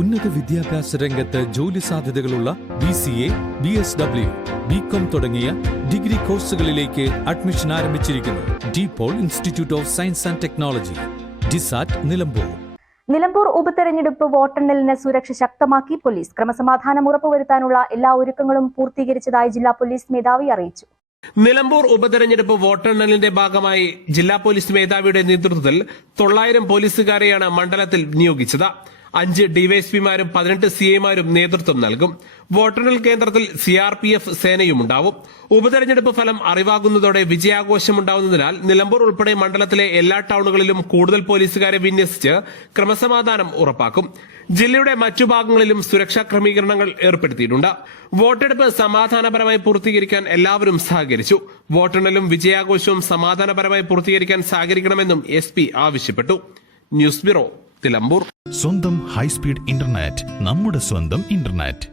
ഉന്നത വിദ്യാഭ്യാസ രംഗത്ത് ജോലി സാധ്യതകളുള്ള BCA, BSW, BCom തുടങ്ങിയ ഡിഗ്രി കോഴ്സുകളിലേക്ക് അഡ്മിഷൻ ആരംഭിച്ചിരിക്കുന്നു. DPOL institute of science and technology, DISAT, Nilambur. Nilambur ഉപതെരഞ്ഞെടുപ്പ് വോട്ടെണ്ണലിന് സുരക്ഷ ശക്തമാക്കി പോലീസ്. ക്രമസമാധാനം ഉറപ്പുവരുത്താനുള്ള എല്ലാ ഒരുക്കങ്ങളും പൂർത്തീകരിച്ചതായി ജില്ലാ പോലീസ് മേധാവി അറിയിച്ചു. നിലമ്പൂർ ഉപതെരഞ്ഞെടുപ്പ് വോട്ടെണ്ണലിന്റെ ഭാഗമായി ജില്ലാ പോലീസ് മേധാവിയുടെ നേതൃത്വത്തിൽ 900 പോലീസുകാരെയാണ് മണ്ഡലത്തിൽ നിയോഗിച്ചത്. 5 ഡിവൈഎസ്പിമാരും 18 CIമാരും നേതൃത്വം നൽകും. വോട്ടെണ്ണൽ കേന്ദ്രത്തിൽ CRPF സേനയുമുണ്ടാവും. ഉപതെരഞ്ഞെടുപ്പ് ഫലം അറിവാകുന്നതോടെ വിജയാഘോഷമുണ്ടാവുന്നതിനാൽ നിലമ്പൂർ ഉൾപ്പെടെ മണ്ഡലത്തിലെ എല്ലാ ടൌണുകളിലും കൂടുതൽ പോലീസുകാരെ വിന്യസിച്ച് ക്രമസമാധാനം ഉറപ്പാക്കും. ജില്ലയുടെ മറ്റു ഭാഗങ്ങളിലും സുരക്ഷാ ക്രമീകരണങ്ങൾ ഏർപ്പെടുത്തിയിട്ടുണ്ട്. വോട്ടെടുപ്പ് സമാധാനപരമായി പൂർത്തീകരിക്കാൻ എല്ലാവരും സഹകരിച്ചു. വോട്ടെണ്ണലും വിജയാഘോഷവും സമാധാനപരമായി പൂർത്തീകരിക്കാൻ സഹകരിക്കണമെന്നും SP ആവശ്യപ്പെട്ടു. News bureau, Nilambur. സ്വന്തം ഹൈസ്പീഡ് ഇന്റർനെറ്റ്, നമ്മുടെ സ്വന്തം ഇന്റർനെറ്റ്.